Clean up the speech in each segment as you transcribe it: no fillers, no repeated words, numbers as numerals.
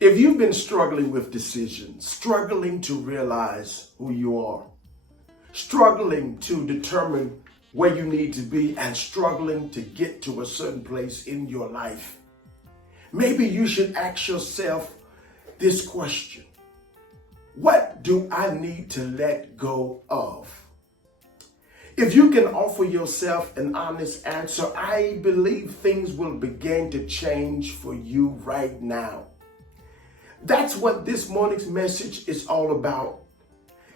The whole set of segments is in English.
If you've been struggling with decisions, struggling to realize who you are, struggling to determine where you need to be, and struggling to get to a certain place in your life, maybe you should ask yourself this question: what do I need to let go of? If you can offer yourself an honest answer, I believe things will begin to change for you right now. That's what this morning's message is all about.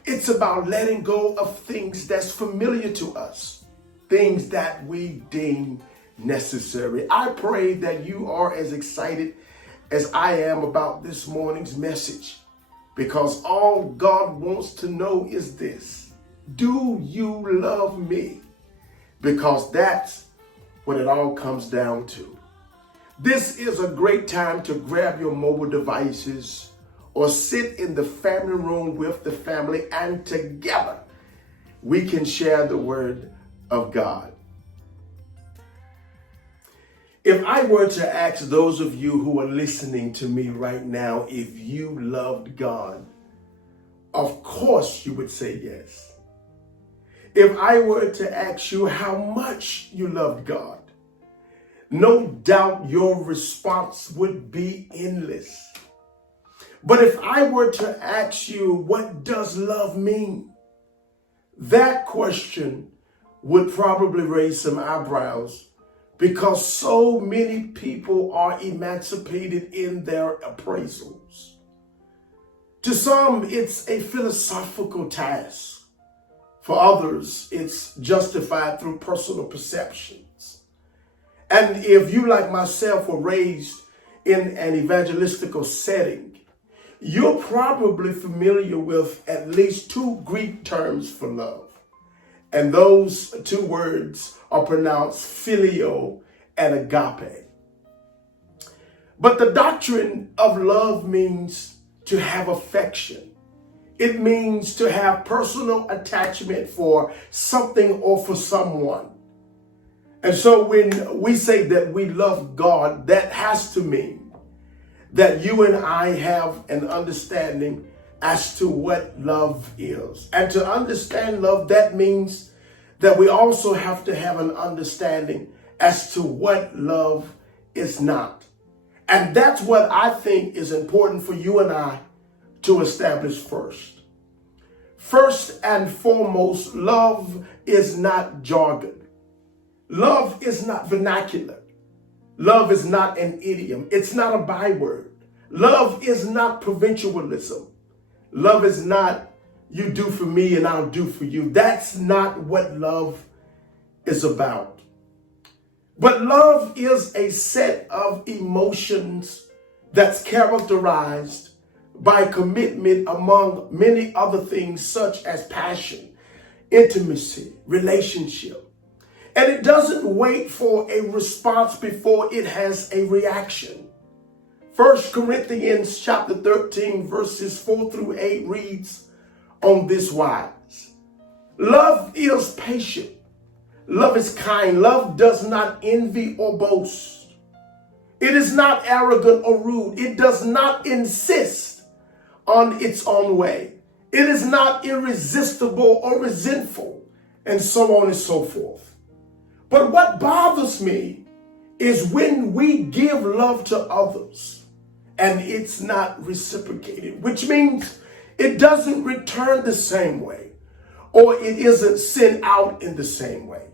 It's about letting go of things that's familiar to us, things that we deem necessary. I pray that you are as excited as I am about this morning's message, because all God wants to know is this: do you love me? Because that's what it all comes down to. This is a great time to grab your mobile devices or sit in the family room with the family, and together we can share the word of God. If I were to ask those of you who are listening to me right now if you loved God, of course you would say yes. If I were to ask you how much you loved God, no doubt your response would be endless. But if I were to ask you, what does love mean? That question would probably raise some eyebrows, because so many people are emancipated in their appraisals. To some, it's a philosophical task. For others, it's justified through personal perceptions. And if you, like myself, were raised in an evangelistical setting, you're probably familiar with at least two Greek terms for love. And those two words are pronounced phileo and agape. But the doctrine of love means to have affection. It means to have personal attachment for something or for someone. And so when we say that we love God, that has to mean that you and I have an understanding as to what love is. And to understand love, that means that we also have to have an understanding as to what love is not. And that's what I think is important for you and I to establish first. First and foremost, love is not jargon. Love is not vernacular. Love is not an idiom. It's not a byword. Love is not provincialism. Love is not you do for me and I'll do for you. That's not what love is about. But love is a set of emotions that's characterized by commitment, among many other things, such as passion, intimacy, relationship. And it doesn't wait for a response before it has a reaction. 1 Corinthians chapter 13, verses 4 through 8 reads on this wise: love is patient. Love is kind. Love does not envy or boast. It is not arrogant or rude. It does not insist on its own way. It is not irresistible or resentful, and so on and so forth. But what bothers me is when we give love to others and it's not reciprocated, which means it doesn't return the same way, or it isn't sent out in the same way.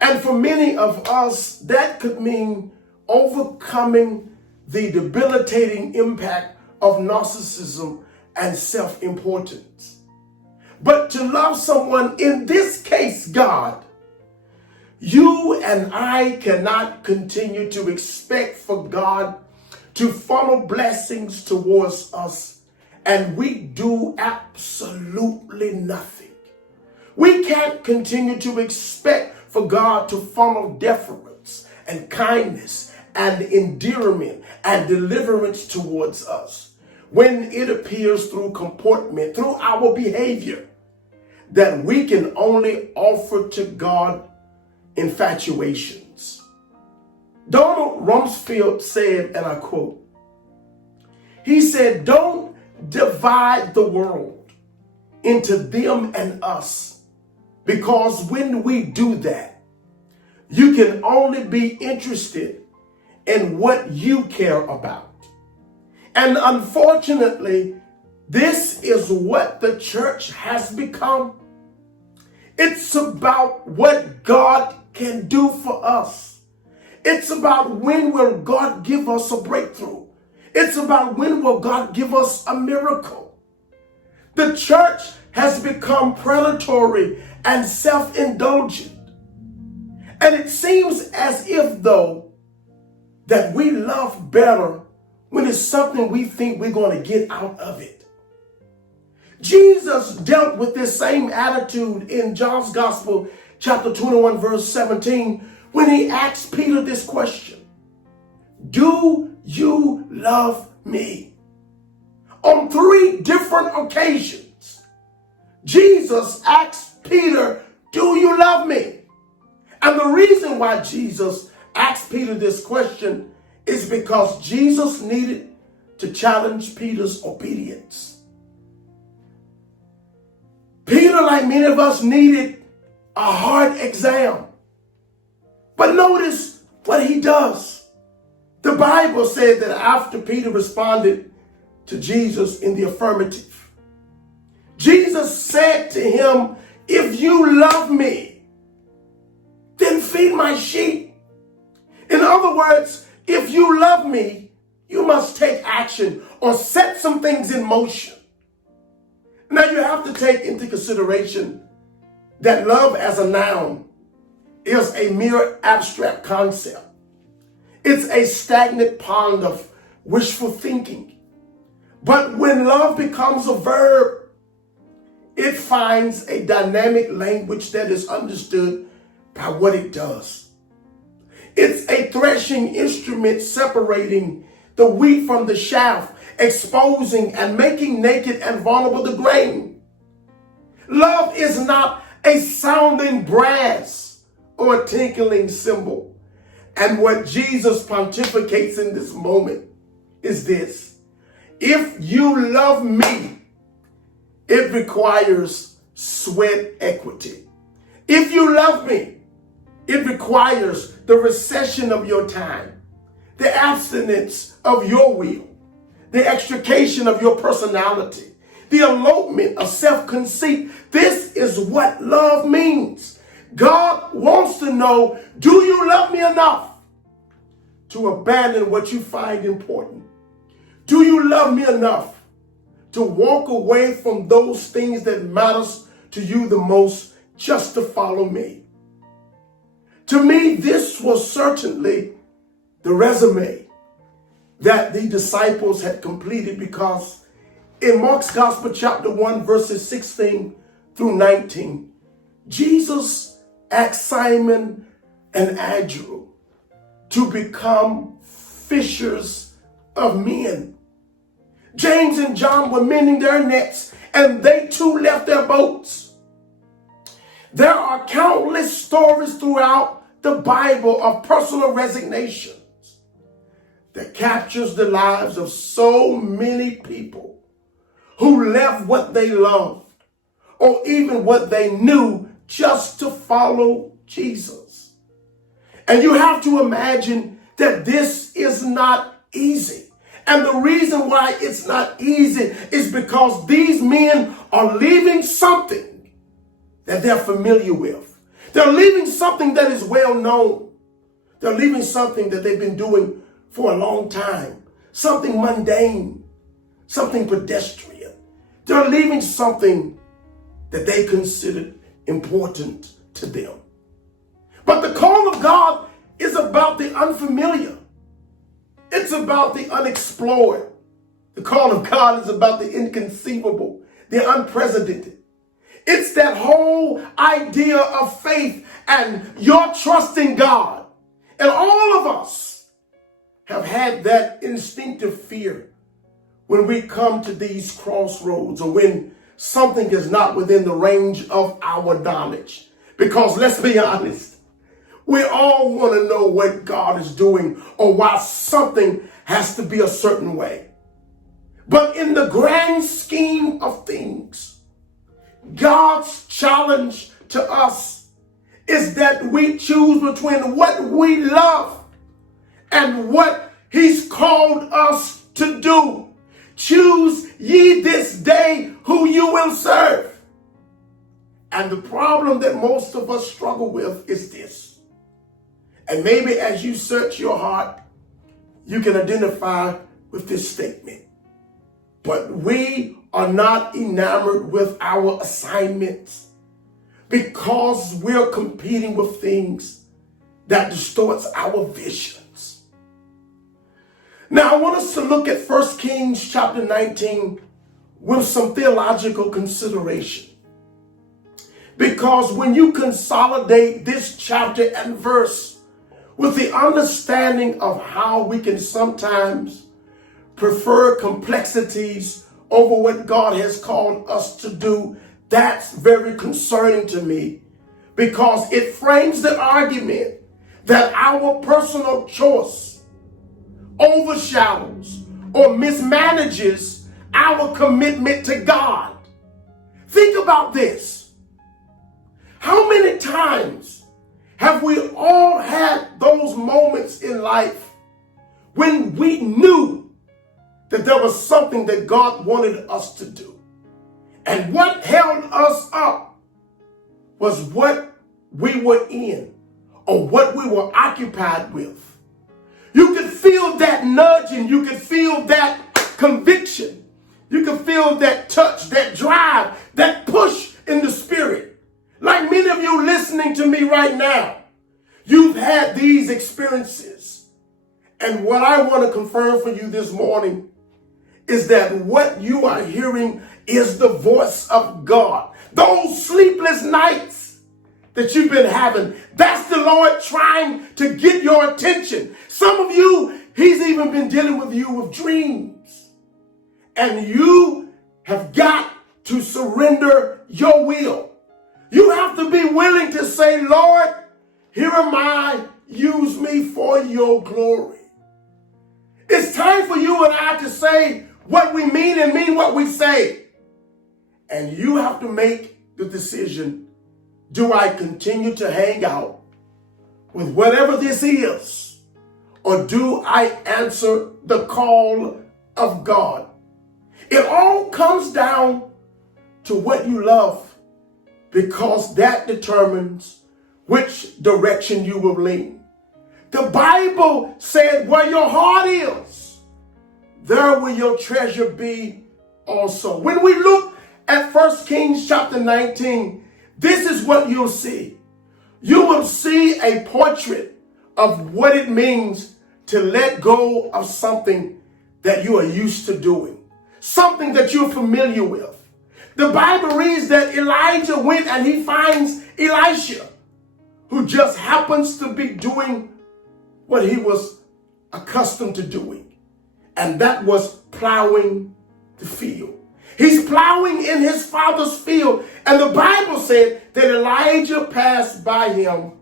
And for many of us, that could mean overcoming the debilitating impact of narcissism and self-importance. But to love someone, in this case, God, you and I cannot continue to expect for God to funnel blessings towards us, and we do absolutely nothing. We can't continue to expect for God to funnel deference and kindness and endearment and deliverance towards us when it appears through comportment, through our behavior, that we can only offer to God infatuations. Donald Rumsfeld said, and I quote, He said, don't divide the world into them and us, because when we do that, you can only be interested in what you care about. And unfortunately, this is what the church has become. It's about what God can do for us. It's about when will God give us a breakthrough. It's about when will God give us a miracle. The church has become predatory and self-indulgent. And it seems as if, though, that we love better when it's something we think we're going to get out of it. Jesus dealt with this same attitude in John's Gospel, chapter 21, verse 17, when he asked Peter this question: do you love me? On 3 different occasions, Jesus asked Peter, do you love me? And the reason why Jesus asked Peter this question is because Jesus needed to challenge Peter's obedience. Peter, like many of us, needed a hard exam. But notice what he does. The Bible said that after Peter responded to Jesus in the affirmative, Jesus said to him, if you love me, then feed my sheep. In other words, if you love me, you must take action or set some things in motion. Now you have to take into consideration that love as a noun is a mere abstract concept. It's a stagnant pond of wishful thinking. But when love becomes a verb, it finds a dynamic language that is understood by what it does. It's a threshing instrument separating the wheat from the chaff, exposing and making naked and vulnerable the grain. Love is not a sounding brass or a tinkling cymbal. And what Jesus pontificates in this moment is this: if you love me, it requires sweat equity. If you love me, it requires the recession of your time, the abstinence of your will, the extrication of your personality, the elopement of self-conceit. This is what love means. God wants to know, do you love me enough to abandon what you find important? Do you love me enough to walk away from those things that matters to you the most just to follow me? To me, this was certainly the resume that the disciples had completed, because in Mark's Gospel, chapter 1, verses 16 through 19, Jesus asked Simon and Andrew to become fishers of men. James and John were mending their nets, and they too left their boats. There are countless stories throughout the Bible of personal resignations that captures the lives of so many people who left what they loved or even what they knew just to follow Jesus. And you have to imagine that this is not easy. And the reason why it's not easy is because these men are leaving something that they're familiar with. They're leaving something that is well known. They're leaving something that they've been doing for a long time. Something mundane, something pedestrian. They're leaving something that they considered important to them. But the call of God is about the unfamiliar. It's about the unexplored. The call of God is about the inconceivable, the unprecedented. It's that whole idea of faith and your trust in God. And all of us have had that instinctive fear when we come to these crossroads or when something is not within the range of our knowledge. Because let's be honest, we all want to know what God is doing or why something has to be a certain way. But in the grand scheme of things, God's challenge to us is that we choose between what we love and what he's called us to do. Choose ye this day who you will serve. And the problem that most of us struggle with is this. And maybe as you search your heart, you can identify with this statement. But we are not enamored with our assignments because we're competing with things that distorts our visions. Now, I want us to look at 1 Kings chapter 19 with some theological consideration. Because when you consolidate this chapter and verse with the understanding of how we can sometimes prefer complexities over what God has called us to do, that's very concerning to me, because it frames the argument that our personal choice overshadows or mismanages our commitment to God. Think about this. How many times have we all had those moments in life when we knew that there was something that God wanted us to do? And what held us up was what we were in or what we were occupied with. You could feel that nudging. You could feel that conviction. You could feel that touch, that drive, that push in the spirit. Like many of you listening to me right now, you've had these experiences. And what I want to confirm for you this morning is that what you are hearing is the voice of God. Those sleepless nights that you've been having, that's the Lord trying to get your attention. Some of you, he's even been dealing with you with dreams. And you have got to surrender your will. You have to be willing to say, Lord, here am I, use me for your glory. It's time for you and I to say what we mean and mean what we say. And you have to make the decision, do I continue to hang out with whatever this is, or do I answer the call of God? It all comes down to what you love, because that determines which direction you will lean. The Bible said, where your heart is, there will your treasure be also. When we look at 1 Kings chapter 19, this is what you'll see. You will see a portrait of what it means to let go of something that you are used to doing, something that you're familiar with. The Bible reads that Elijah went and he finds Elisha, who just happens to be doing what he was accustomed to doing, and that was plowing the field. He's plowing in his father's field, and the Bible said that Elijah passed by him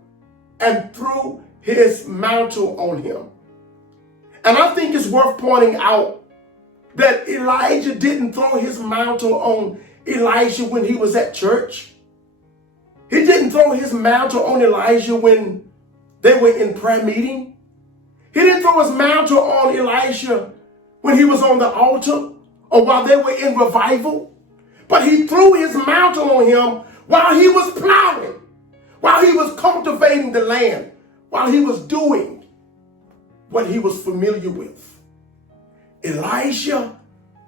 and threw his mantle on him. And I think it's worth pointing out that Elijah didn't throw his mantle on Elijah when he was at church. He didn't throw his mantle on Elijah when they were in prayer meeting. He didn't throw his mantle on Elisha when he was on the altar or while they were in revival. But he threw his mantle on him while he was plowing, while he was cultivating the land, while he was doing what he was familiar with. Elisha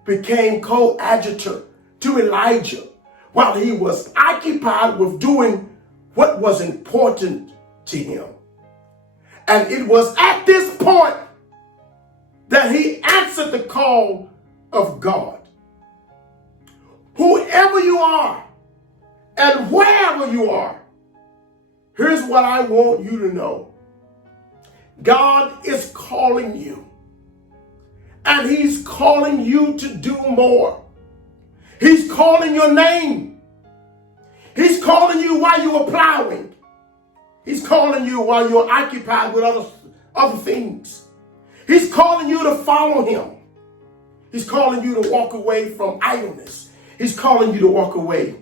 became coadjutor to Elijah while he was occupied with doing what was important to him. And it was at this point that he answered the call of God. Whoever you are and wherever you are, here's what I want you to know. God is calling you, and he's calling you to do more. He's calling your name. He's calling you while you are plowing. He's calling you while you're occupied with other things. He's calling you to follow him. He's calling you to walk away from idleness. He's calling you to walk away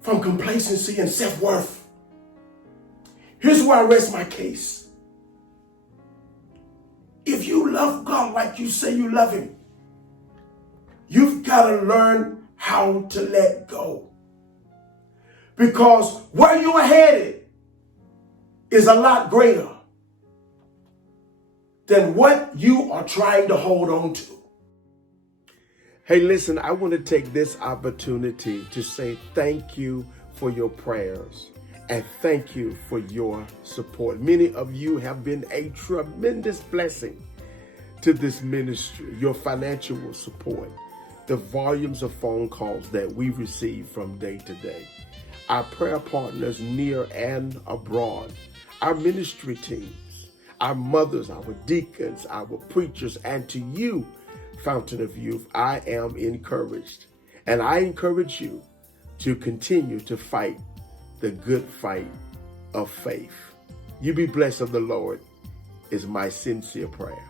from complacency and self-worth. Here's where I rest my case. If you love God like you say you love him, you've got to learn how to let go. Because where you are headed is a lot greater than what you are trying to hold on to. Hey, listen, I want to take this opportunity to say thank you for your prayers and thank you for your support. Many of you have been a tremendous blessing to this ministry. Your financial support, the volumes of phone calls that we receive from day to day, our prayer partners near and abroad, our ministry teams, our mothers, our deacons, our preachers, and to you, Fountain of Youth, I am encouraged. And I encourage you to continue to fight the good fight of faith. You be blessed of the Lord is my sincere prayer.